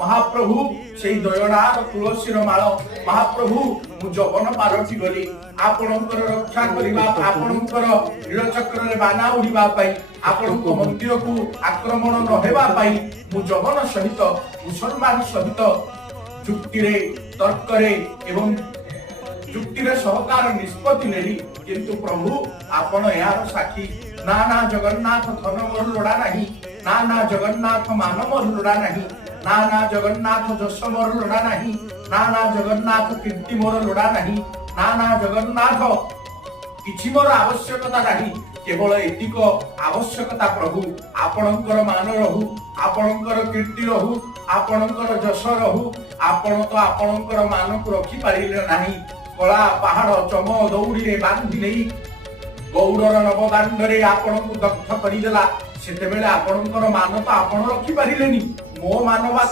महाप्रभु से दयनार तुलसीर माल महाप्रभु मु जवन पारटी गली आपणकर रक्षा करबा आपणकर नीलचक्र रे बाना उड़ीबा पाई आपणक मंदिर को आक्रमण न हेबा पाई मु जवन सहित मुसलमान सहित जुक्ति रे तर्क रे एवं जुक्ति रे सहकार निष्पत्ति नेली किंतु प्रभु आपण यार साक्षी ना ना जगन्नाथ धन मोर लोड़ा नहीं ना ना जगन्नाथ मान मोर लोड़ा नहीं ना ना जगन्नाथ जश मोर लोड़ा नहीं ना ना जगन्नाथ कीर्ति मोर लोड़ा नहीं ना ना जगन्नाथ किछि मोर आवश्यकता नहीं केवल एतिक आवश्यकता प्रभु आपणकर मान रहू आपणकर कीर्ति रहू आपणकर जश रहू आपण तो आपणकर मान को रखी पारिले नहीं कला पहाड़ चम दौड़ी रे बांधी नहीं गौरर नवदांडरे आपण को दग्ध करिदेला सेते बेले आपणकर मान तो आपण रखी पारिलेनी मो मानवा